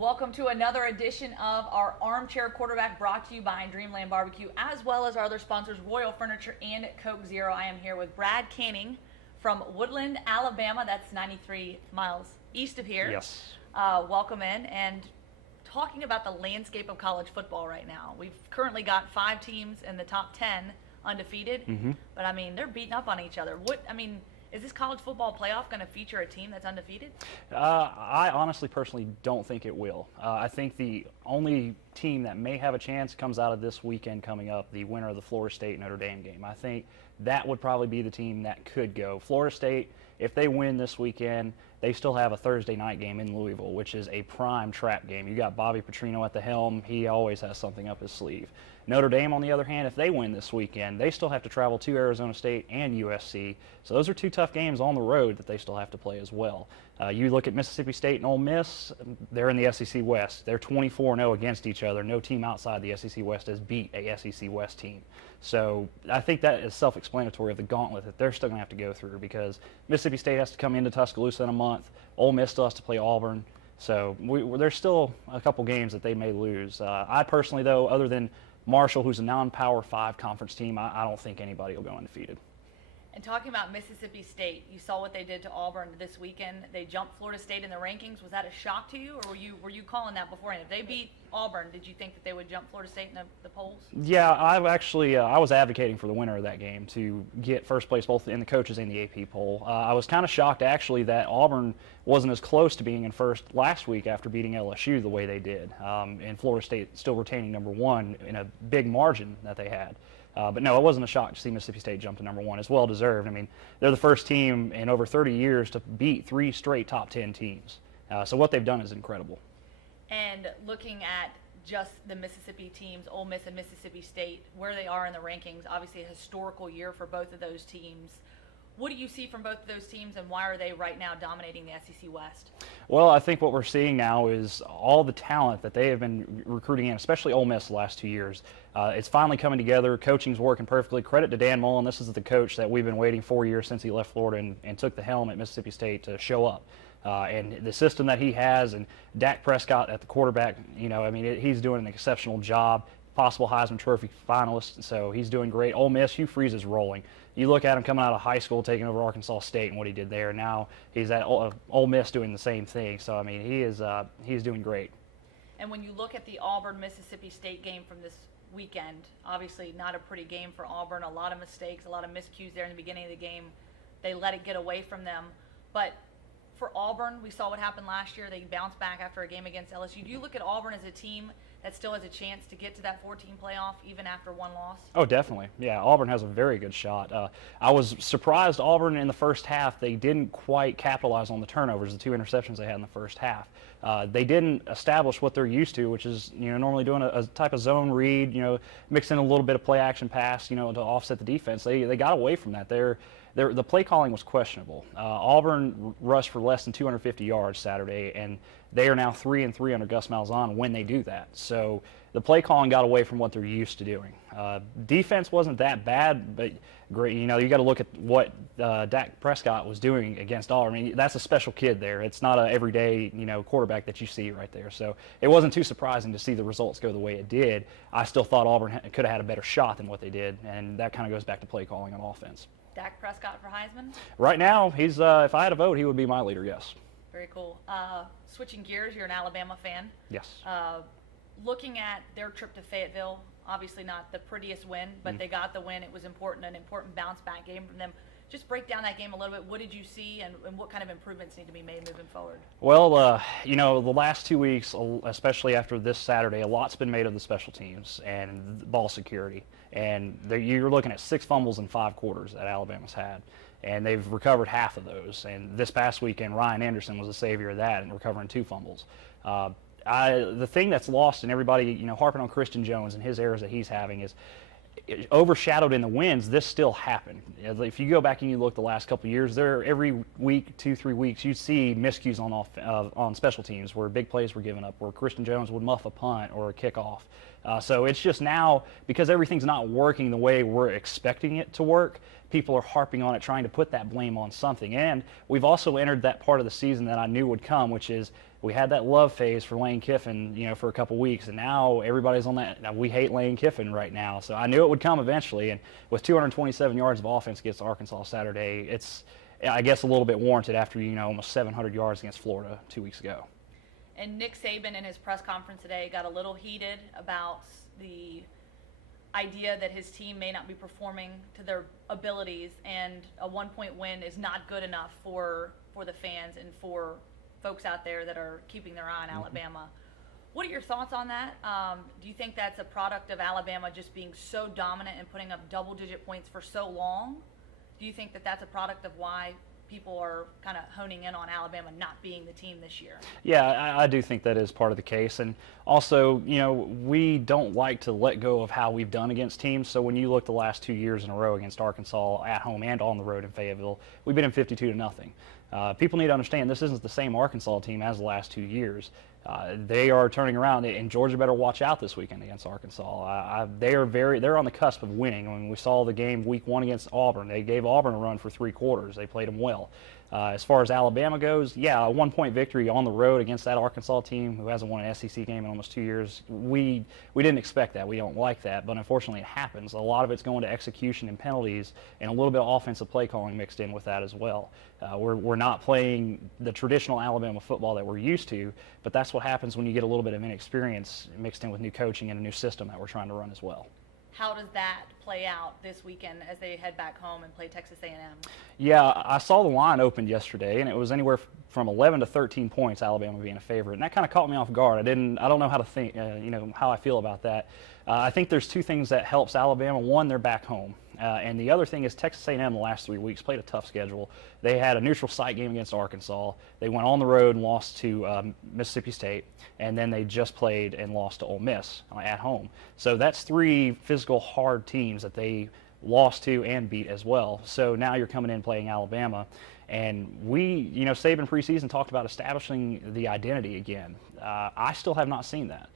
Welcome to another edition of our Armchair Quarterback, brought to you by Dreamland Barbecue, as well as our other sponsors, Royal Furniture and Coke Zero. I am here with Brad Canning from Woodland, Alabama. That's 93 miles east of here. Yes. Welcome in, and talking about the landscape of college football right now. We've currently got 5 teams in the top 10 undefeated, but I mean, they're beating up on each other. Is this college football playoff going to feature a team that's undefeated? I honestly, personally don't think it will. I think the only team that may have a chance comes out of this weekend coming up, the winner of the Florida State-Notre Dame game. I think that would probably be the team that could go. Florida State, if they win this weekend, they still have a Thursday night game in Louisville, which is a prime trap game. You got Bobby Petrino at the helm. He always has something up his sleeve. Notre Dame, on the other hand, if they win this weekend, they still have to travel to Arizona State and USC. So those are 2 tough games on the road that they still have to play as well. You look at Mississippi State and Ole Miss, they're in the SEC West. They're 24-0 against each other. No team outside the SEC West has beat a SEC West team. So I think that is self-explanatory of the gauntlet that they're still going to have to go through, because Mississippi State has to come into Tuscaloosa in a month. Ole Miss still has to play Auburn. So there's still a couple games that they may lose. I personally, though, other than Marshall, who's a non-Power 5 conference team, I don't think anybody will go undefeated. And talking about Mississippi State, you saw what they did to Auburn this weekend. They jumped Florida State in the rankings. Was that a shock to you, or were you calling that beforehand? If they beat Auburn, did you think that they would jump Florida State in the polls? Yeah, I've actually I was advocating for the winner of that game to get first place both in the coaches and the AP poll. I was kind of shocked actually that Auburn wasn't as close to being in first last week after beating LSU the way they did, and Florida State still retaining number 1 in a big margin that they had. But no, it wasn't a shock to see Mississippi State jump to number 1. It's well deserved. I mean, they're the first team in over 30 years to beat 3 straight top 10 teams. So what they've done is incredible. And looking at just the Mississippi teams, Ole Miss and Mississippi State, where they are in the rankings, obviously a historical year for both of those teams. What do you see from both of those teams, and why are they right now dominating the SEC West? Well, I think what we're seeing now is all the talent that they have been recruiting in, especially Ole Miss the last 2 years. It's finally coming together. Coaching's working perfectly. Credit to Dan Mullen. This is the coach that we've been waiting 4 years since he left Florida and took the helm at Mississippi State to show up. And the system that he has, and Dak Prescott at the quarterback, he's doing an exceptional job. Possible Heisman Trophy finalist, so he's doing great. Ole Miss, Hugh Freeze is rolling. You look at him coming out of high school, taking over Arkansas State and what he did there. Now he's at Ole Miss doing the same thing. So I mean, he's doing great. And when you look at the Auburn-Mississippi State game from this weekend, obviously not a pretty game for Auburn. A lot of mistakes, a lot of miscues there in the beginning of the game. They let it get away from them. But for Auburn, we saw what happened last year. They bounced back after a game against LSU. Do you look at Auburn as a team that still has a chance to get to that 14 playoff even after 1 loss? Oh, definitely. Yeah, Auburn has a very good shot. I was surprised Auburn in the first half, they didn't quite capitalize on the turnovers, the 2 interceptions they had in the first half. They didn't establish what they're used to, which is normally doing a type of zone read, mixing a little bit of play action pass, to offset the defense. They got away from that. The play calling was questionable. Auburn rushed for less than 250 yards Saturday, and they are now 3-3 under Gus Malzahn when they do that. So the play calling got away from what they're used to doing. Defense wasn't that bad, but great. You got to look at what Dak Prescott was doing against Auburn. I mean, that's a special kid there. It's not an everyday quarterback that you see right there. So it wasn't too surprising to see the results go the way it did. I still thought Auburn could have had a better shot than what they did, and that kind of goes back to play calling on offense. Dak Prescott for Heisman? Right now, he's if I had a vote, he would be my leader, yes. Very cool. Switching gears, you're an Alabama fan. Yes. Looking at their trip to Fayetteville, obviously not the prettiest win, but they got the win. It was important, an important bounce-back game from them. Just break down that game a little bit. What did you see, and what kind of improvements need to be made moving forward? Well, the last 2 weeks, especially after this Saturday, a lot's been made of the special teams and ball security. And you're looking at 6 fumbles in 5 quarters that Alabama's had, and they've recovered half of those. And this past weekend, Ryan Anderson was the savior of that and recovering 2 fumbles. The thing that's lost, and everybody harping on Christian Jones and his errors that he's having, is overshadowed in the wins. This still happened. If you go back and you look the last couple of years, every week, 2-3 weeks, you'd see miscues on special teams where big plays were given up, where Christian Jones would muff a punt or a kickoff. So it's just now, because everything's not working the way we're expecting it to work, people are harping on it, trying to put that blame on something. And we've also entered that part of the season that I knew would come, which is we had that love phase for Lane Kiffin, for a couple weeks, and now everybody's on that. Now, we hate Lane Kiffin right now, so I knew it would come eventually. And with 227 yards of offense against Arkansas Saturday, it's, I guess, a little bit warranted after almost 700 yards against Florida 2 weeks ago. And Nick Saban in his press conference today got a little heated about the idea that his team may not be performing to their abilities, and a 1-point win is not good enough for the fans and for folks out there that are keeping their eye on Alabama. What are your thoughts on that? Do you think that's a product of Alabama just being so dominant and putting up double-digit points for so long? Do you think that that's a product of why people are kind of honing in on Alabama not being the team this year? Yeah, I do think that is part of the case. And also, we don't like to let go of how we've done against teams. So when you look the last 2 years in a row against Arkansas at home and on the road in Fayetteville, we've been in 52-0. People need to understand this isn't the same Arkansas team as the last 2 years. They are turning around, and Georgia better watch out this weekend against Arkansas. They're on the cusp of winning. When we saw the game week 1 against Auburn, they gave Auburn a run for 3 quarters. They played them well. As far as Alabama goes, yeah, a 1-point victory on the road against that Arkansas team who hasn't won an SEC game in almost 2 years. We didn't expect that. We don't like that, but unfortunately it happens. A lot of it's going to execution and penalties, and a little bit of offensive play calling mixed in with that as well. We're not playing the traditional Alabama football that we're used to, but that's what happens when you get a little bit of inexperience mixed in with new coaching and a new system that we're trying to run as well. How does that play out this weekend as they head back home and play Texas A&M? Yeah, I saw the line opened yesterday, and it was anywhere from 11 to 13 points, Alabama being a favorite, and that kind of caught me off guard. I don't know how to think, how I feel about that. I think there's 2 things that helps Alabama. One, they're back home. And the other thing is Texas A&M the last 3 weeks played a tough schedule. They had a neutral site game against Arkansas. They went on the road and lost to Mississippi State, and then they just played and lost to Ole Miss at home. So that's 3 physical, hard teams that they lost to and beat as well. So now you're coming in playing Alabama. And we, Saban preseason talked about establishing the identity again. I still have not seen that.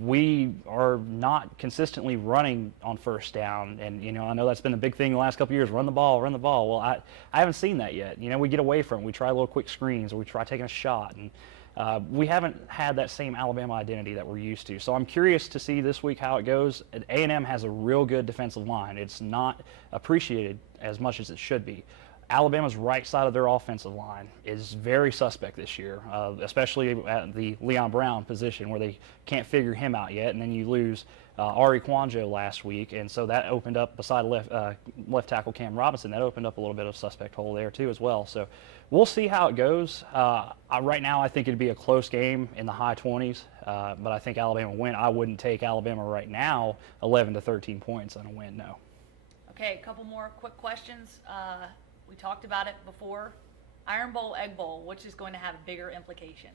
We are not consistently running on first down, and I know that's been the big thing the last couple of years, run the ball. Well, I haven't seen that yet. We get away from it. We try little quick screens, or we try taking a shot, and we haven't had that same Alabama identity that we're used to. So I'm curious to see this week how it goes. A&M has a real good defensive line. It's not appreciated as much as it should be. Alabama's right side of their offensive line is very suspect this year, especially at the Leon Brown position where they can't figure him out yet. And then you lose Ari Kwanjo last week, and so that opened up, beside left tackle Cam Robinson, that opened up a little bit of suspect hole there too as well. So we'll see how it goes. Right now I think it'd be a close game in the high 20s, but I think Alabama will win. I wouldn't take Alabama right now 11 to 13 points on a win, no. Okay, a couple more quick questions. We talked about it before. Iron Bowl, Egg Bowl, which is going to have a bigger implication?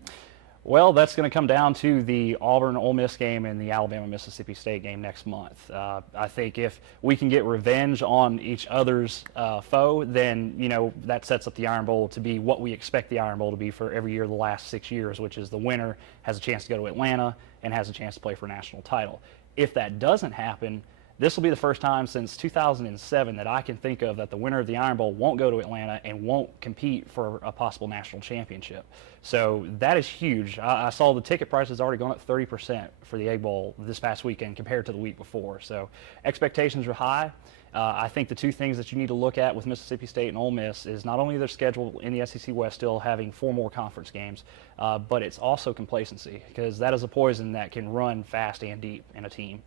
Well, that's going to come down to the Auburn-Ole Miss game and the Alabama-Mississippi State game next month. I think if we can get revenge on each other's foe, then, that sets up the Iron Bowl to be what we expect the Iron Bowl to be for every year the last 6 years, which is the winner has a chance to go to Atlanta and has a chance to play for a national title. If that doesn't happen, this will be the first time since 2007 that I can think of that the winner of the Iron Bowl won't go to Atlanta and won't compete for a possible national championship. So that is huge. I saw the ticket prices already gone up 30% for the Egg Bowl this past weekend compared to the week before. So expectations are high. I think the 2 things that you need to look at with Mississippi State and Ole Miss is not only their schedule in the SEC West still having 4 more conference games, but it's also complacency, because that is a poison that can run fast and deep in a team.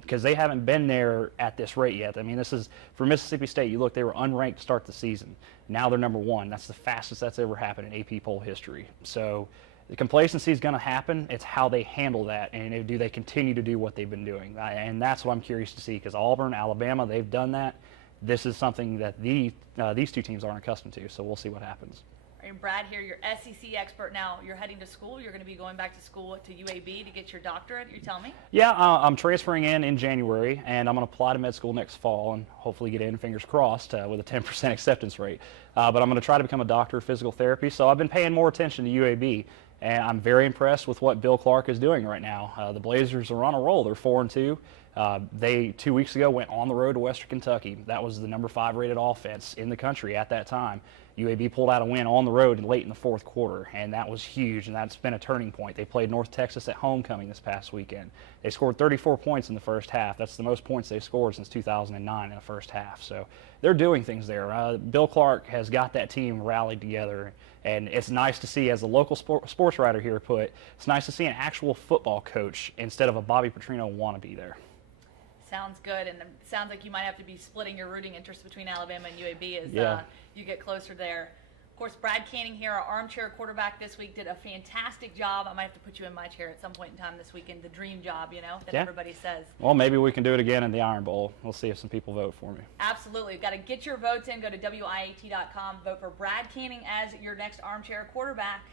Because they haven't been there at this rate yet. I mean, this is, for Mississippi State, you look, they were unranked to start the season. Now they're number 1. That's the fastest that's ever happened in AP poll history. So the complacency is going to happen. It's how they handle that, and do they continue to do what they've been doing. And that's what I'm curious to see, because Auburn, Alabama, they've done that. This is something that these 2 teams aren't accustomed to, so we'll see what happens. And Brad here, you're SEC expert now. You're heading to school. You're going to be going back to school to UAB to get your doctorate, you tell me? Yeah, I'm transferring in January, and I'm going to apply to med school next fall and hopefully get in, fingers crossed, with a 10% acceptance rate. But I'm going to try to become a doctor of physical therapy, so I've been paying more attention to UAB. And I'm very impressed with what Bill Clark is doing right now. The Blazers are on a roll. They're 4-2. They 2 weeks ago went on the road to Western Kentucky. That was the number 5 rated offense in the country at that time. UAB pulled out a win on the road late in the fourth quarter, and that was huge, and that's been a turning point. They played North Texas at homecoming this past weekend. They scored 34 points in the first half. That's the most points they've scored since 2009 in the first half. So they're doing things there. Bill Clark has got that team rallied together, and it's nice to see, as a local sports writer here put, it's nice to see an actual football coach instead of a Bobby Petrino wannabe there. Sounds good, and it sounds like you might have to be splitting your rooting interest between Alabama and UAB as you get closer there. Of course, Brad Canning here, our armchair quarterback this week, did a fantastic job. I might have to put you in my chair at some point in time this weekend, the dream job, that everybody says. Well, maybe we can do it again in the Iron Bowl. We'll see if some people vote for me. Absolutely. You've got to get your votes in. Go to WIAT.com. Vote for Brad Canning as your next armchair quarterback.